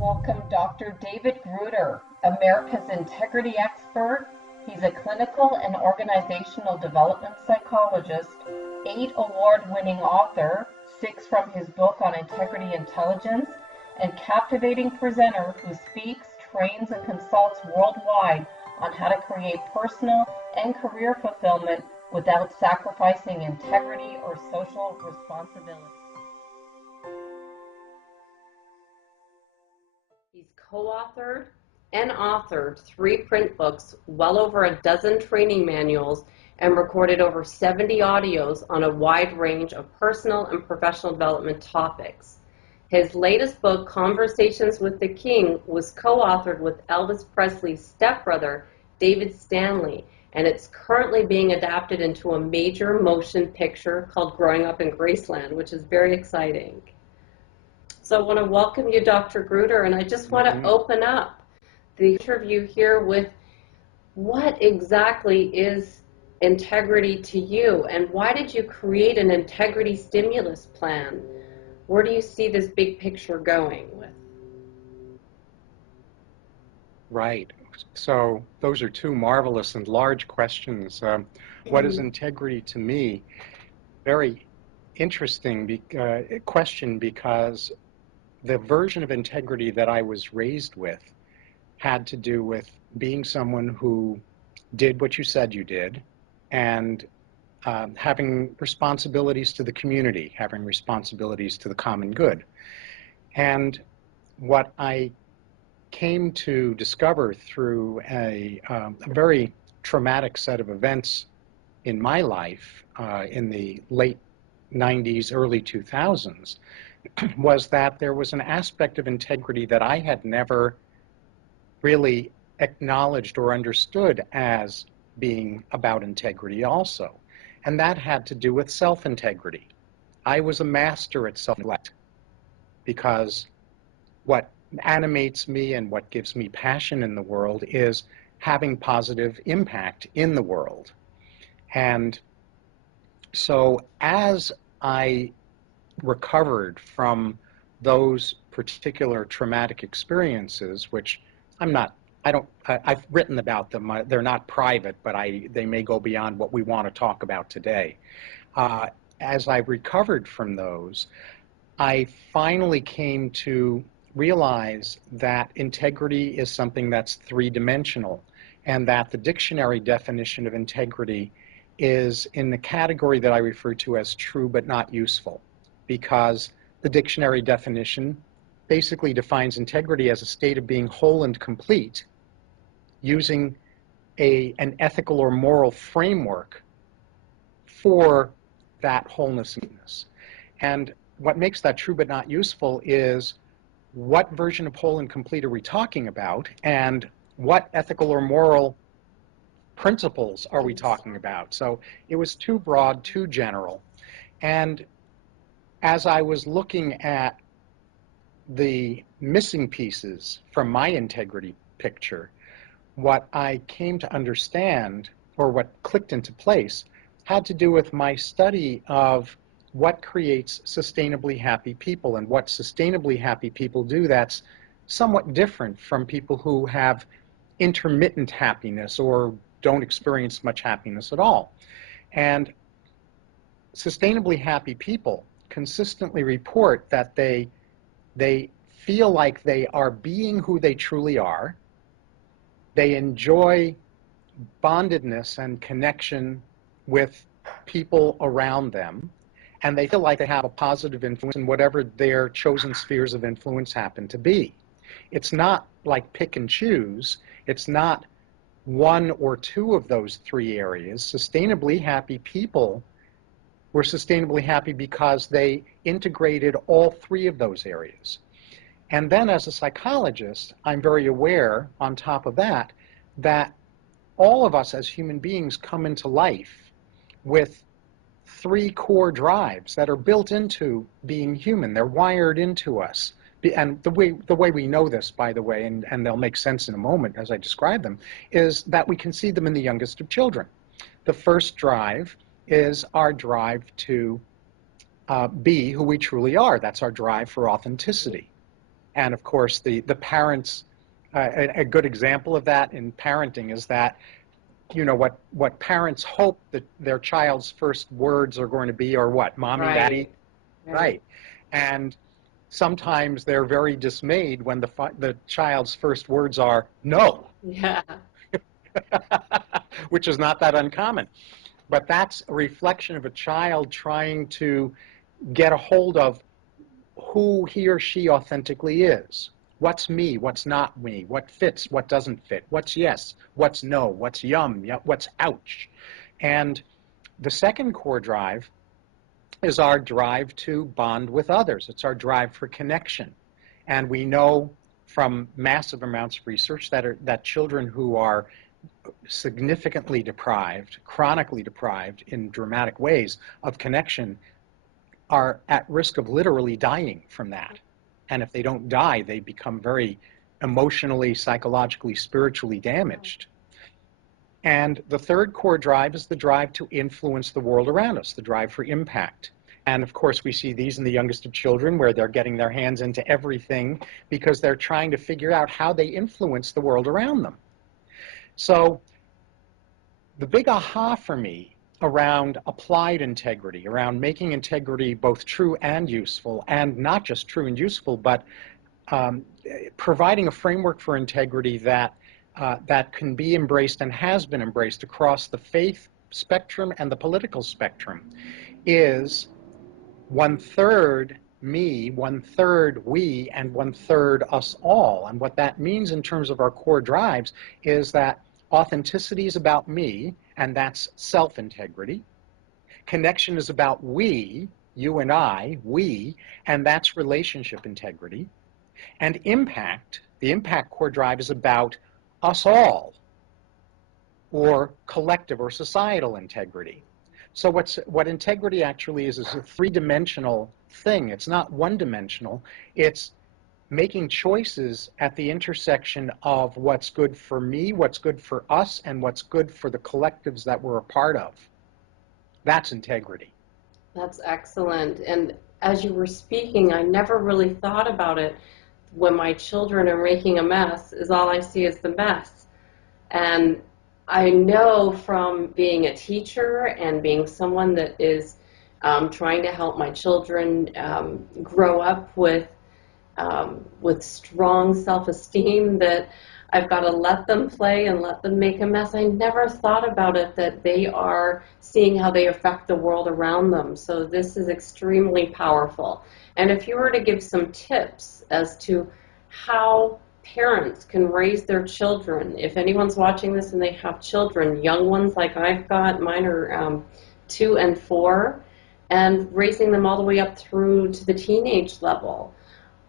welcome Dr. David Gruder, America's integrity expert. He's a clinical and organizational development psychologist, 8 award-winning author, 6 from his book on integrity intelligence, and captivating presenter who speaks, trains, and consults worldwide on how to create personal and career fulfillment without sacrificing integrity or social responsibility. He's co-authored and authored 3 print books, well over a dozen training manuals, and recorded over 70 audios on a wide range of personal and professional development topics. His latest book, Conversations with the King, was co-authored with Elvis Presley's stepbrother, David Stanley, and it's currently being adapted into a major motion picture called Growing Up in Graceland, which is very exciting. So I want to welcome you, Dr. Gruder, and I just want to open up the interview here with what exactly is integrity to you, and why did you create an integrity stimulus plan? Where do you see this big picture going with? Right. So those are 2 marvelous and large questions. What is integrity to me? Very interesting question, because the version of integrity that I was raised with had to do with being someone who did what you said you did, and having responsibilities to the community, having responsibilities to the common good. And what I came to discover through a very traumatic set of events in my life in the late 90s, early 2000s, was that there was an aspect of integrity that I had never really acknowledged or understood as being about integrity also. And that had to do with self-integrity. I was a master at self-neglect, because what animates me and what gives me passion in the world is having positive impact in the world. And so as I recovered from those particular traumatic experiences, which I've written about them. They're not private, but they may go beyond what we want to talk about today. As I recovered from those, I finally came to realize that integrity is something that's 3-dimensional, and that the dictionary definition of integrity is in the category that I refer to as true but not useful, because the dictionary definition basically defines integrity as a state of being whole and complete, using an ethical or moral framework for that wholeness and completeness. And what makes that true but not useful is, what version of whole and complete are we talking about, and what ethical or moral principles are we talking about? So it was too broad, too general. And as I was looking at the missing pieces from my integrity picture, what I came to understand, or what clicked into place, had to do with my study of what creates sustainably happy people, and what sustainably happy people do that's somewhat different from people who have intermittent happiness or don't experience much happiness at all. And sustainably happy people consistently report that they feel like they are being who they truly are. They enjoy bondedness and connection with people around them, and they feel like they have a positive influence in whatever their chosen spheres of influence happen to be. It's not like pick and choose. It's not 1 or 2 of those 3 areas. Sustainably happy people were sustainably happy because they integrated all 3 of those areas. And then as a psychologist, I'm very aware, on top of that, that all of us as human beings come into life with 3 core drives that are built into being human. They're wired into us. And the way we know this, by the way, and they'll make sense in a moment as I describe them, is that we can see them in the youngest of children. The first drive is our drive to be who we truly are. That's our drive for authenticity. And of course, the parents, a good example of that in parenting is that, you know, what parents hope that their child's first words are going to be are what? Mommy, daddy? Right. And sometimes they're very dismayed when the child's first words are no. Yeah. Which is not that uncommon. But that's a reflection of a child trying to get a hold of who he or she authentically is. What's me? What's not me? What fits? What doesn't fit? What's yes? What's no? What's yum? What's ouch? And the second core drive is our drive to bond with others. It's our drive for connection. And we know from massive amounts of research that children who are significantly deprived, chronically deprived in dramatic ways of connection are at risk of literally dying from that. And if they don't die, they become very emotionally, psychologically, spiritually damaged. And the third core drive is the drive to influence the world around us, the drive for impact. And of course, we see these in the youngest of children where they're getting their hands into everything because they're trying to figure out how they influence the world around them. So the big aha for me around applied integrity, around making integrity both true and useful, and not just true and useful, but providing a framework for integrity that can be embraced and has been embraced across the faith spectrum and the political spectrum, is 1/3 me, 1/3 we, and 1/3 us all. And what that means in terms of our core drives is that authenticity is about me, and that's self-integrity. Connection is about we, you and I, we, and that's relationship integrity. And impact, the impact core drive is about us all, or collective or societal integrity. So what integrity actually is a three-dimensional thing. It's not one-dimensional. It's making choices at the intersection of what's good for me, what's good for us, and what's good for the collectives that we're a part of. That's integrity. That's excellent. And as you were speaking, I never really thought about it. When my children are making a mess, is all I see is the mess. And I know from being a teacher and being someone that is trying to help my children grow up with strong self-esteem that I've got to let them play and let them make a mess. I never thought about it, that they are seeing how they affect the world around them. So this is extremely powerful. And if you were to give some tips as to how parents can raise their children, if anyone's watching this and they have children, young ones like I've got, mine are 2 and 4, and raising them all the way up through to the teenage level,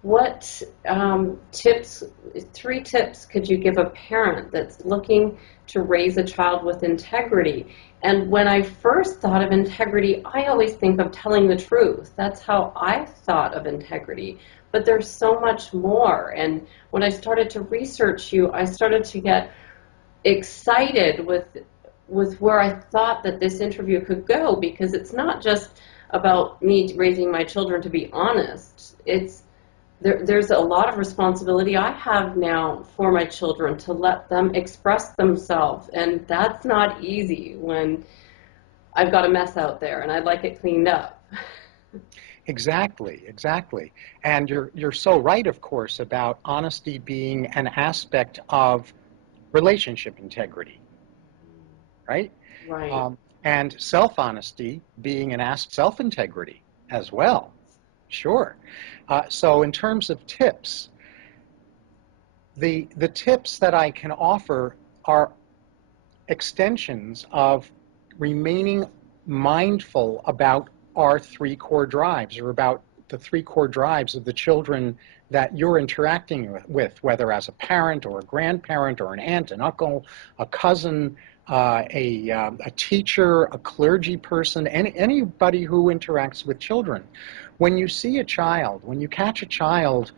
what tips, 3 tips could you give a parent that's looking to raise a child with integrity? And when I first thought of integrity, I always think of telling the truth. That's how I thought of integrity. But there's so much more. And when I started to research you, I started to get excited with where I thought that this interview could go, because it's not just about me raising my children to be honest. There's a lot of responsibility I have now for my children to let them express themselves, and that's not easy when I've got a mess out there and I'd like it cleaned up. Exactly, exactly. And you're so right, of course, about honesty being an aspect of relationship integrity, right? Right. And self-honesty being an self-integrity as well. Sure. So in terms of tips, the tips that I can offer are extensions of remaining mindful about our 3 core drives, or about the 3 core drives of the children that you're interacting with, whether as a parent or a grandparent or an aunt, an uncle, a cousin, a teacher, a clergy person, anybody who interacts with children. When you see a child, when you catch a child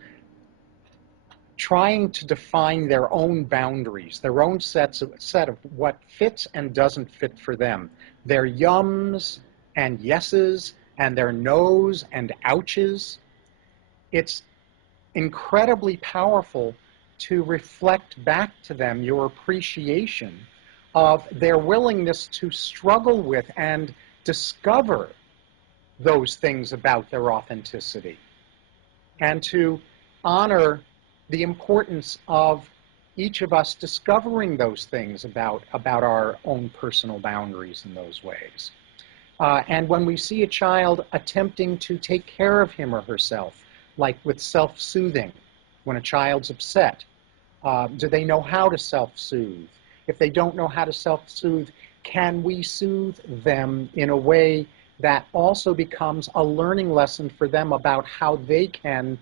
trying to define their own boundaries, their own set of what fits and doesn't fit for them, their yums and yeses and their no's and ouches, it's incredibly powerful to reflect back to them your appreciation of their willingness to struggle with and discover those things about their authenticity, and to honor the importance of each of us discovering those things about our own personal boundaries in those ways. And when we see a child attempting to take care of him or herself, like with self-soothing, when a child's upset, do they know how to self-soothe? If they don't know how to self-soothe, can we soothe them in a way that also becomes a learning lesson for them about how they can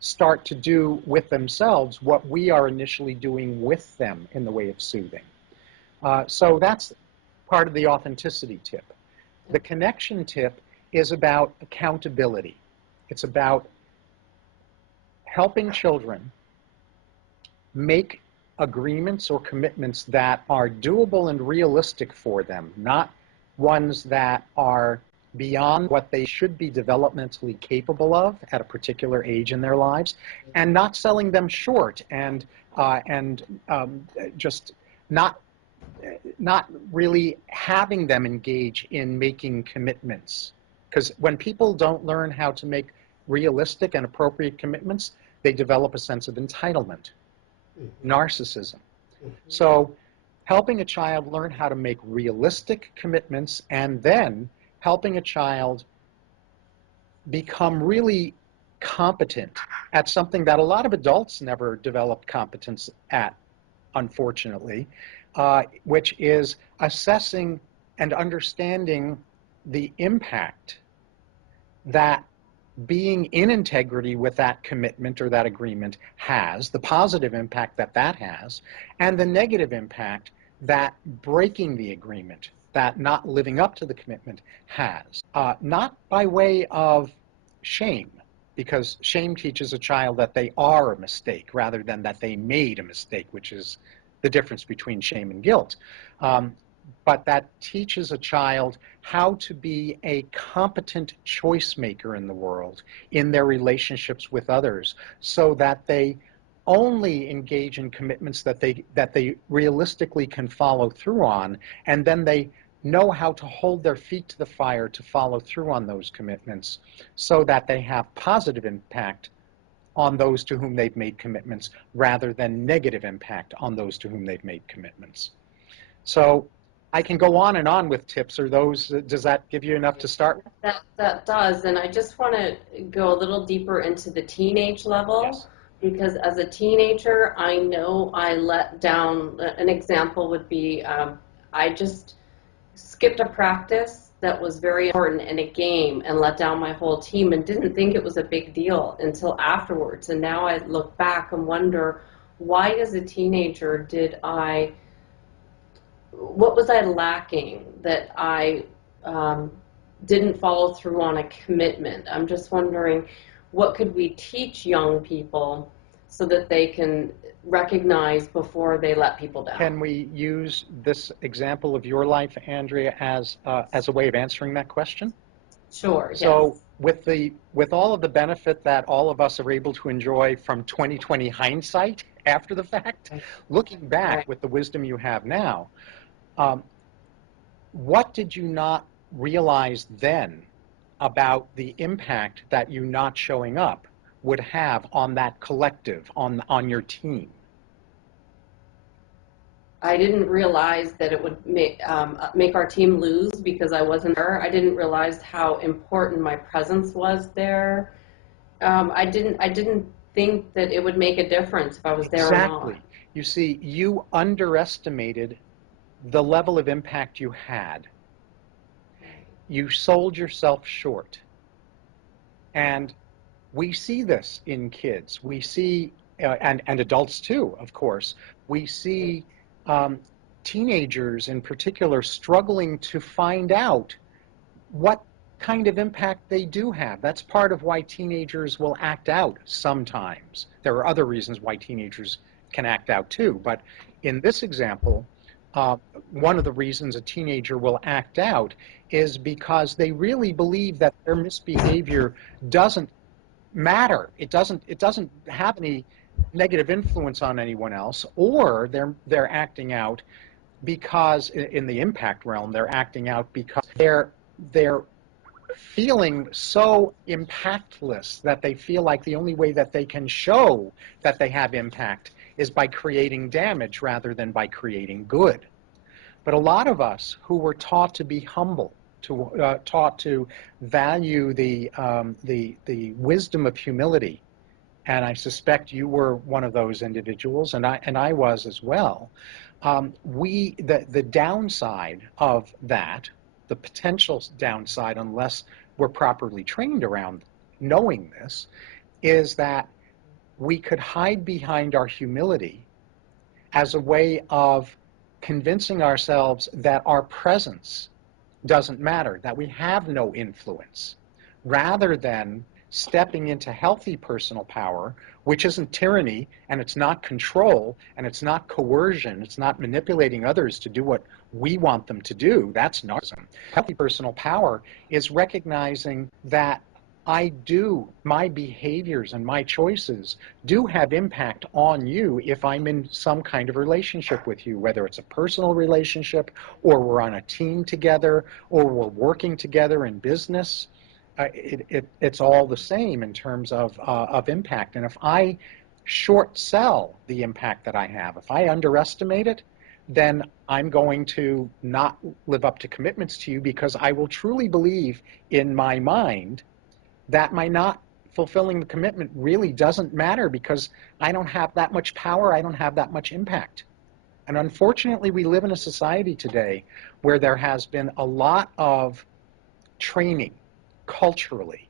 start to do with themselves what we are initially doing with them in the way of soothing? So that's part of the authenticity tip. The connection tip is about accountability. It's about helping children make agreements or commitments that are doable and realistic for them, not ones that are beyond what they should be developmentally capable of at a particular age in their lives, and not selling them short and just not really having them engage in making commitments. Because when people don't learn how to make realistic and appropriate commitments, they develop a sense of entitlement, narcissism. So helping a child learn how to make realistic commitments, and then helping a child become really competent at something that a lot of adults never developed competence at, unfortunately, which is assessing and understanding the impact that being in integrity with that commitment or that agreement has, the positive impact that that has, and the negative impact that breaking the agreement, that not living up to the commitment has. Not by way of shame, because shame teaches a child that they are a mistake rather than that they made a mistake, which is the difference between shame and guilt. But that teaches a child how to be a competent choice maker in the world, in their relationships with others, so that they only engage in commitments that they realistically can follow through on, and then they know how to hold their feet to the fire to follow through on those commitments, so that they have positive impact on those to whom they've made commitments rather than negative impact on those to whom they've made commitments. So I can go on and on with tips. Or those, does that give you enough to start with? That does, and I just want to go a little deeper into the teenage level. Yes. Because as a teenager, I know I let down. An example would be I just skipped a practice that was very important in a game and let down my whole team and didn't think it was a big deal until afterwards. And now I look back and wonder, why as a teenager what was I lacking that I didn't follow through on a commitment? I'm just wondering, what could we teach young people so that they can recognize before they let people down? Can we use this example of your life, Andrea, as a way of answering that question? Sure. So yes. with all of the benefit that all of us are able to enjoy from 2020 hindsight after the fact, looking back Right. with the wisdom you have now, what did you not realize then about the impact that you not showing up would have on that collective, on your team? I didn't realize that it would make our team lose because I wasn't there. I didn't realize how important my presence was there. I didn't think that it would make a difference if I was there or not. Exactly. You see, you underestimated the level of impact you had. You sold yourself short. And we see this in kids. We see, and adults too, of course, we see teenagers in particular struggling to find out what kind of impact they do have. That's part of why teenagers will act out sometimes. There are other reasons why teenagers can act out too, but in this example, one of the reasons a teenager will act out is because they really believe that their misbehavior doesn't matter. It doesn't have any negative influence on anyone else, or they're acting out because in the impact realm, they're acting out because they're feeling so impactless that they feel like the only way that they can show that they have impact is by creating damage rather than by creating good. But a lot of us who were taught to be humble, taught to value the wisdom of humility, and I suspect you were one of those individuals, and I was as well. The downside of that, the potential downside, unless we're properly trained around knowing this, is that we could hide behind our humility as a way of convincing ourselves that our presence doesn't matter, that we have no influence, rather than stepping into healthy personal power, which isn't tyranny, and it's not control, and it's not coercion, it's not manipulating others to do what we want them to do. That's narcissism. Healthy personal power is recognizing that my behaviors and my choices do have impact on you if I'm in some kind of relationship with you, whether it's a personal relationship, or we're on a team together, or we're working together in business. It's all the same in terms of impact. And if I short sell the impact that I have, if I underestimate it, then I'm going to not live up to commitments to you, because I will truly believe in my mind that my not fulfilling the commitment really doesn't matter, because I don't have that much power, I don't have that much impact. And unfortunately, we live in a society today where there has been a lot of training culturally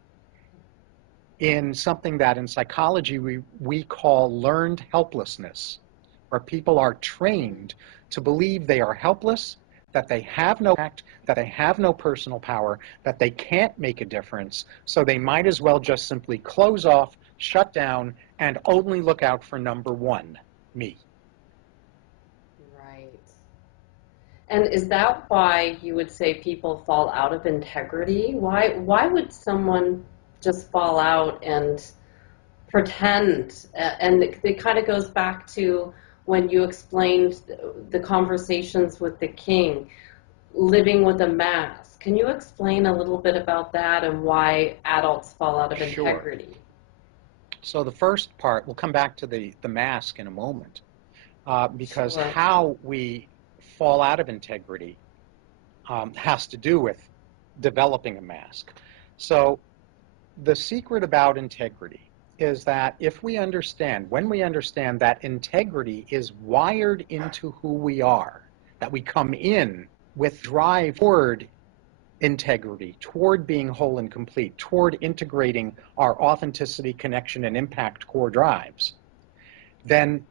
in something that in psychology we call learned helplessness, where people are trained to believe they are helpless, that they have no act, that they have no personal power, that they can't make a difference, so they might as well just simply close off, shut down, and only look out for number one, me. Right. And is that why you would say people fall out of integrity? Why would someone just fall out and pretend? And it kind of goes back to when you explained the conversations with the king, living with a mask. Can you explain a little bit about that and why adults fall out of Sure. integrity? So the first part, we'll come back to the mask in a moment, because Sure. how we fall out of integrity has to do with developing a mask. So the secret about integrity is that when we understand that integrity is wired into who we are, that we come in with drive toward integrity, toward being whole and complete, toward integrating our authenticity, connection, and impact core drives, then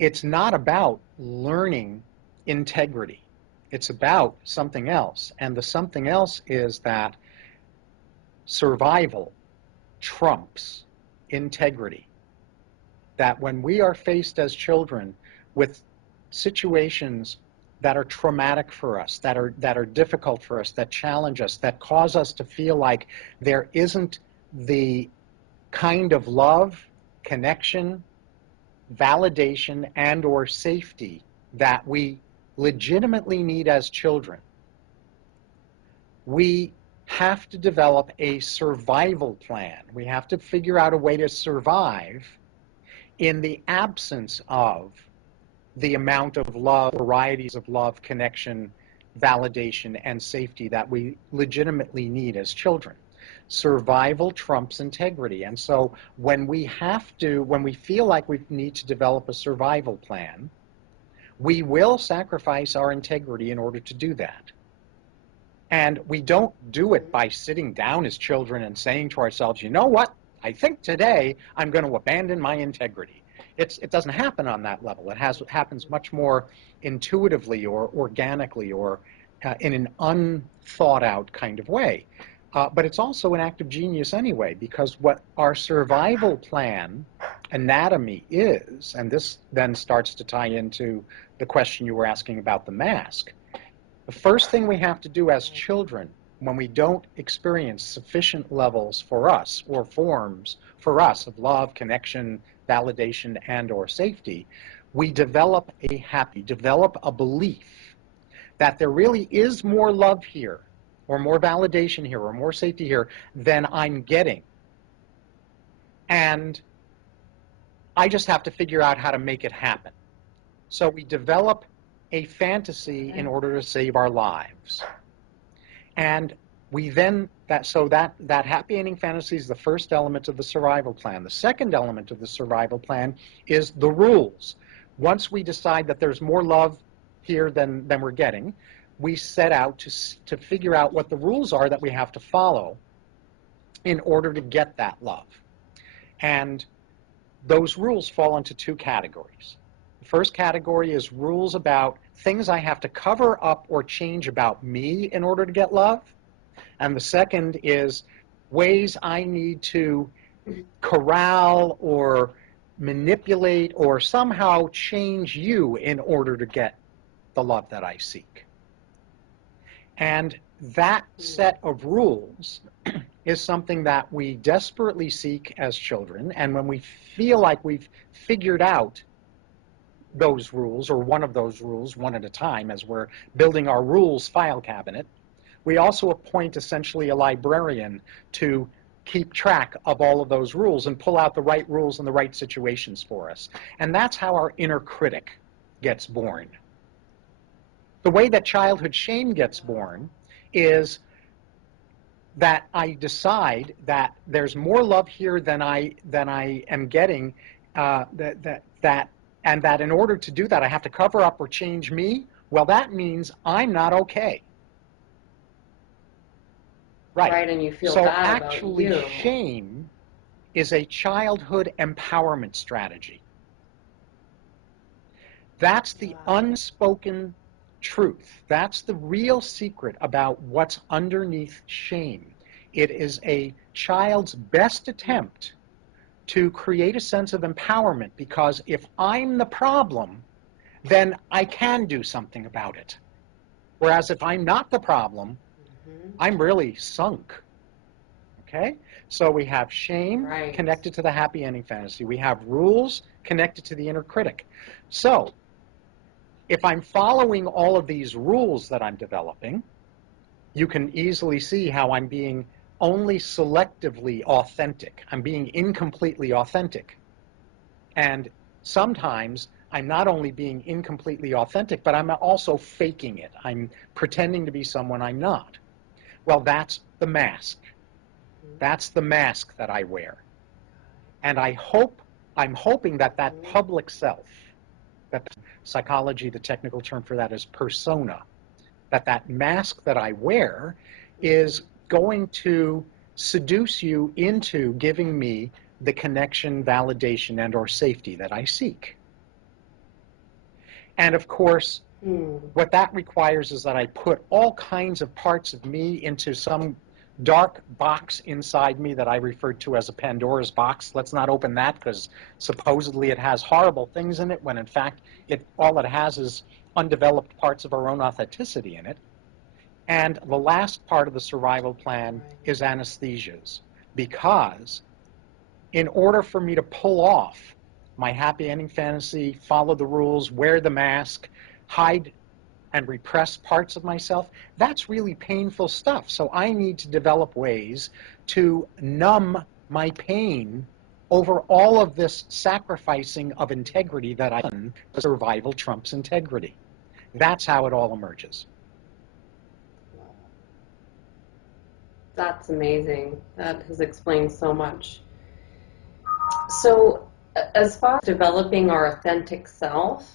it's not about learning integrity. It's about something else. And the something else is that survival trumps integrity. That when we are faced as children with situations that are traumatic for us, that are difficult for us, that challenge us, that cause us to feel like there isn't the kind of love, connection, validation, and or safety that we legitimately need as children, we have to develop a survival plan. We have to figure out a way to survive in the absence of the amount of love, varieties of love, connection, validation, and safety that we legitimately need as children. Survival trumps integrity. And so when we feel like we need to develop a survival plan, we will sacrifice our integrity in order to do that. And we don't do it by sitting down as children and saying to ourselves, you know what, I think today I'm going to abandon my integrity. It doesn't happen on that level. It happens much more intuitively or organically or in an unthought out kind of way. But it's also an act of genius anyway, because what our survival plan anatomy is, and this then starts to tie into the question you were asking about the mask, the first thing we have to do as children when we don't experience sufficient levels for us, or forms for us, of love, connection, validation, and or safety, we develop a belief that there really is more love here, or more validation here, or more safety here than I'm getting. And I just have to figure out how to make it happen. So we develop a fantasy in order to save our lives. And we then, that happy ending fantasy is the first element of the survival plan. The second element of the survival plan is the rules. Once we decide that there's more love here than we're getting, we set out to figure out what the rules are that we have to follow in order to get that love. And those rules fall into two categories. The first category is rules about things I have to cover up or change about me in order to get love. And the second is ways I need to corral or manipulate or somehow change you in order to get the love that I seek. And that set of rules is something that we desperately seek as children, and when we feel like we've figured out those rules, or one of those rules, one at a time, as we're building our rules file cabinet, we also appoint essentially a librarian to keep track of all of those rules and pull out the right rules in the right situations for us. And that's how our inner critic gets born. The way that childhood shame gets born is that I decide that there's more love here than I am getting, and that in order to do that I have to cover up or change me. Well, that means I'm not okay. Right, and you feel so bad actually, about you. Shame is a childhood empowerment strategy. That's the unspoken truth. That's the real secret about what's underneath shame. It is a child's best attempt to create a sense of empowerment, because if I'm the problem, then I can do something about it. Whereas if I'm not the problem, I'm really sunk. Okay? So we have shame connected to the happy ending fantasy. We have rules connected to the inner critic. So if I'm following all of these rules that I'm developing, you can easily see how I'm being only selectively authentic. I'm being incompletely authentic. And sometimes I'm not only being incompletely authentic, but I'm also faking it. I'm pretending to be someone I'm not. Well, that's the mask. That's the mask that I wear. And I'm hoping that that public self, that psychology, the technical term for that is persona, that mask that I wear is going to seduce you into giving me the connection, validation, and or safety that I seek. And of course, what that requires is that I put all kinds of parts of me into some dark box inside me that I referred to as a Pandora's box. Let's not open that, because supposedly it has horrible things in it, when in fact all it has is undeveloped parts of our own authenticity in it. And the last part of the survival plan is anesthesias, because in order for me to pull off my happy ending fantasy, follow the rules, wear the mask, hide and repress parts of myself, that's really painful stuff. So I need to develop ways to numb my pain over all of this sacrificing of integrity that I've done. Survival trumps integrity. That's how it all emerges. That's amazing. That has explained so much. So, as far as developing our authentic self,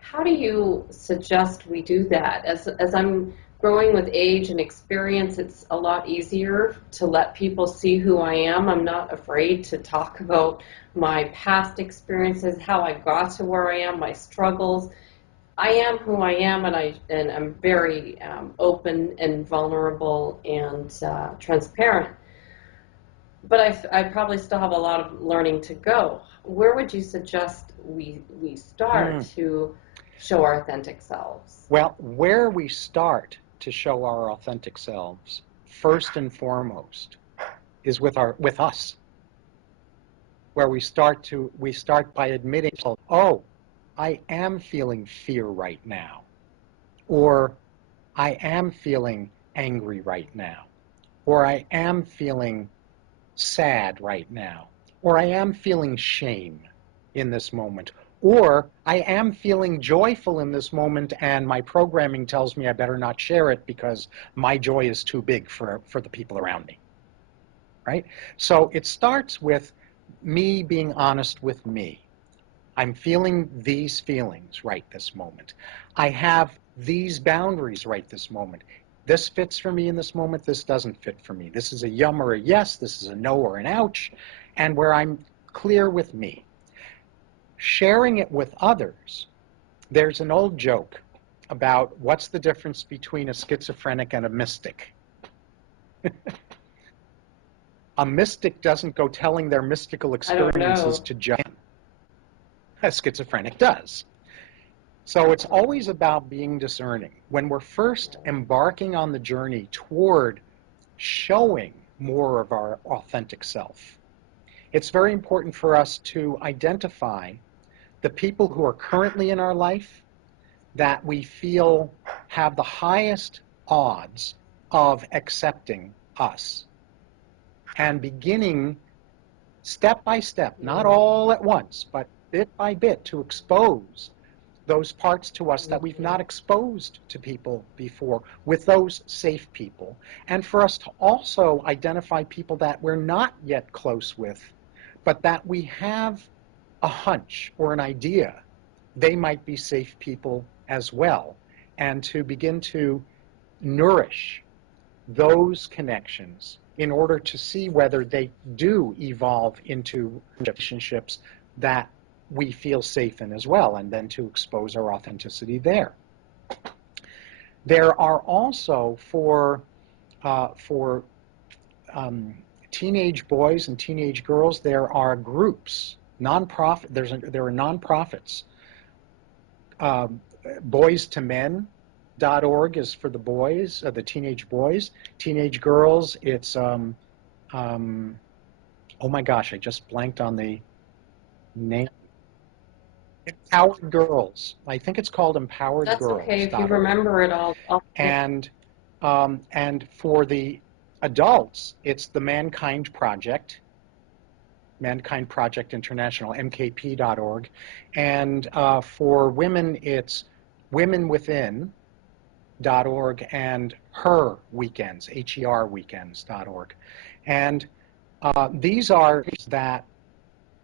how do you suggest we do that? As I'm growing with age and experience, it's a lot easier to let people see who I am. I'm not afraid to talk about my past experiences, how I got to where I am, my struggles. I am who I am, and I'm very open and vulnerable and transparent. But I probably still have a lot of learning to go. Where would you suggest we start to show our authentic selves? Well, where we start to show our authentic selves first and foremost, is with us, where we start by admitting, oh, I am feeling fear right now, or I am feeling angry right now, or I am feeling sad right now, or I am feeling shame in this moment, or I am feeling joyful in this moment and my programming tells me I better not share it because my joy is too big for the people around me, right? So it starts with me being honest with me. I'm feeling these feelings right this moment. I have these boundaries right this moment. This fits for me in this moment, this doesn't fit for me. This is a yum or a yes, this is a no or an ouch, and where I'm clear with me. Sharing it with others, there's an old joke about what's the difference between a schizophrenic and a mystic. A mystic doesn't go telling their mystical experiences to John. A schizophrenic does. So it's always about being discerning. When we're first embarking on the journey toward showing more of our authentic self, it's very important for us to identify the people who are currently in our life that we feel have the highest odds of accepting us, and beginning step by step, not all at once, but bit by bit, to expose those parts to us that we've not exposed to people before, with those safe people. And for us to also identify people that we're not yet close with, but that we have a hunch or an idea they might be safe people as well, and to begin to nourish those connections in order to see whether they do evolve into relationships that we feel safe in as well, and then to expose our authenticity there. There are also for teenage boys and teenage girls, there are groups, nonprofit. There are nonprofits. Boys to Men.org is for the boys, the teenage boys. Teenage girls, it's oh my gosh, I just blanked on the name. Empowered Girls. I think it's called Empowered That's Girls. Okay. If you remember it all. And for the adults, it's the Mankind Project, Mankind Project International, mkp.org. And for women, it's womenwithin.org and Her Weekends, HERweekends.org. And these are that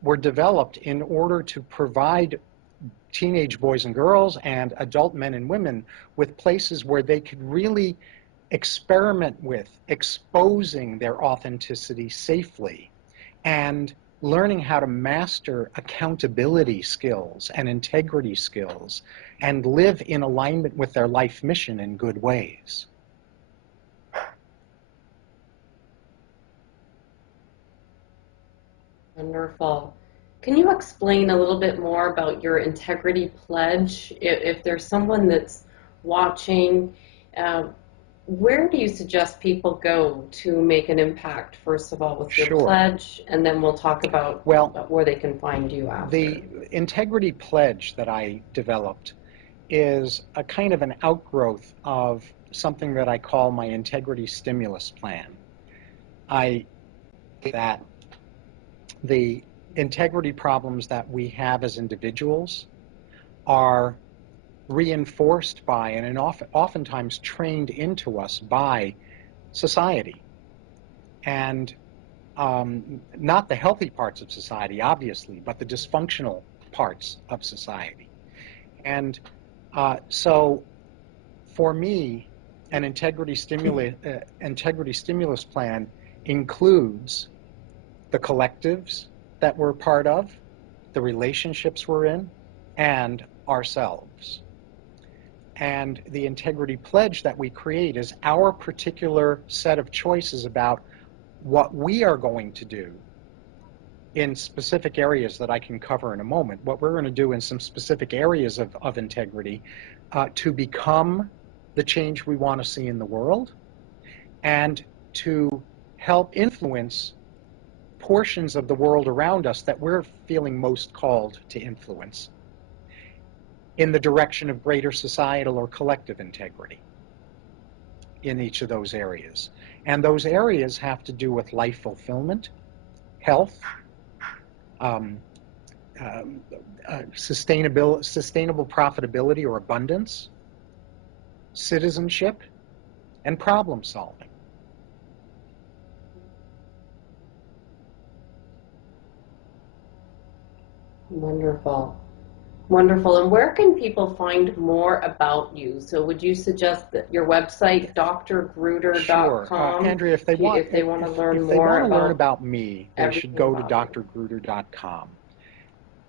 were developed in order to provide teenage boys and girls and adult men and women with places where they could really experiment with exposing their authenticity safely and learning how to master accountability skills and integrity skills and live in alignment with their life mission in good ways. Wonderful. Can you explain a little bit more about your integrity pledge? If there's someone that's watching, where do you suggest people go to make an impact, first of all, with your pledge, and then we'll talk about where they can find you after. The integrity pledge that I developed is a kind of an outgrowth of something that I call my integrity stimulus plan. That the integrity problems that we have as individuals are reinforced by and oftentimes trained into us by society. And not the healthy parts of society, obviously, but the dysfunctional parts of society. And so for me, an integrity stimulus plan includes the collectives that we're part of, the relationships we're in, and ourselves. And the integrity pledge that we create is our particular set of choices about what we are going to do in specific areas that I can cover in a moment, what we're going to do in some specific areas of integrity to become the change we want to see in the world, and to help influence portions of the world around us that we're feeling most called to influence in the direction of greater societal or collective integrity in each of those areas. And those areas have to do with life fulfillment, health, sustainable profitability or abundance, citizenship, and problem solving. Wonderful. Wonderful. And where can people find more about you? So would you suggest that your website, drgruder.com? Sure. Andrea, if they want to learn more about me, they should go to drgruder.com.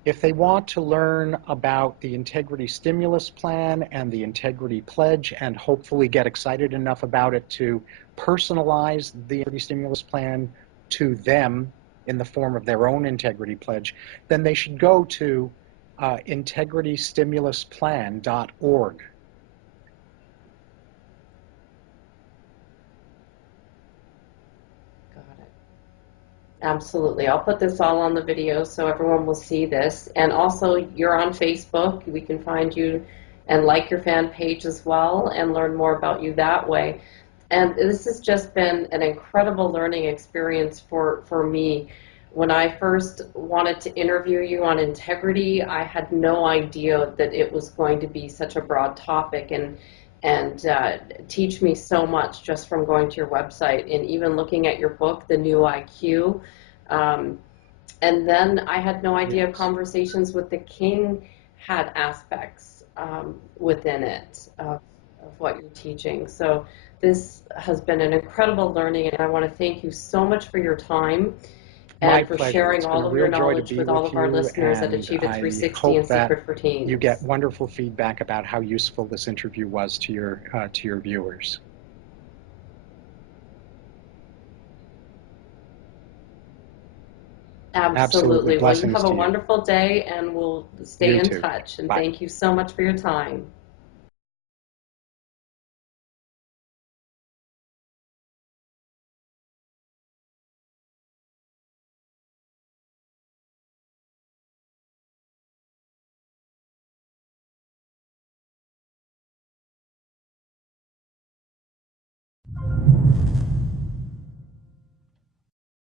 If they want to learn about the Integrity Stimulus Plan and the Integrity Pledge and hopefully get excited enough about it to personalize the Integrity Stimulus Plan to them in the form of their own Integrity Pledge, then they should go to integritystimulusplan.org. Got it. Absolutely. I'll put this all on the video so everyone will see this. And also, you're on Facebook. We can find you and like your fan page as well and learn more about you that way. And this has just been an incredible learning experience for me. When I first wanted to interview you on integrity, I had no idea that it was going to be such a broad topic and teach me so much just from going to your website and even looking at your book, The New IQ. And then I had no idea conversations with the king had aspects within it of what you're teaching. So this has been an incredible learning, and I want to thank you so much for your time. And for sharing all of your knowledge with all of our listeners at AchieveIT360 and Secret for Teens. You get wonderful feedback about how useful this interview was to your viewers. Absolutely. Well, you have a to you. wonderful day, and we'll stay in touch. And thank you so much for your time.